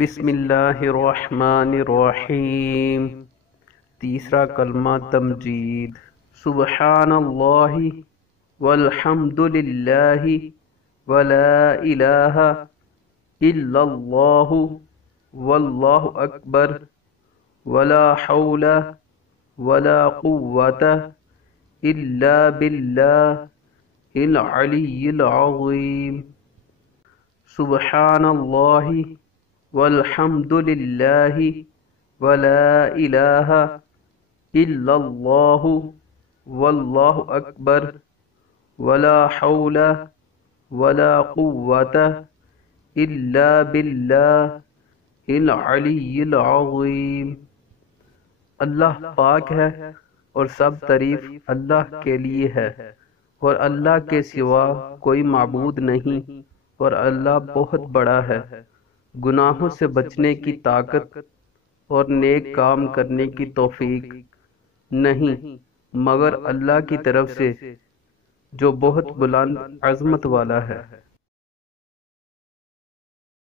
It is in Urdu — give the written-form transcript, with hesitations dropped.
بسم اللہ الرحمن الرحیم۔ تیسرا کلمہ تمجید۔ سبحان اللہ والحمد للہ ولا الہ الا اللہ واللہ اکبر ولا حول ولا قوة الا باللہ العلی العظیم۔ سبحان اللہ والحمد للہ ولا الہ الا اللہ واللہ اکبر ولا حول ولا قوة الا باللہ العلی العظیم۔ اللہ پاک ہے اور سب تعریف اللہ کے لیے ہے، اور اللہ کے سوا کوئی معبود نہیں، اور اللہ بہت بڑا ہے۔ گناہوں سے بچنے کی طاقت اور نیک کام کرنے کی توفیق نہیں مگر اللہ کی طرف سے جو بہت بلند عظمت والا ہے۔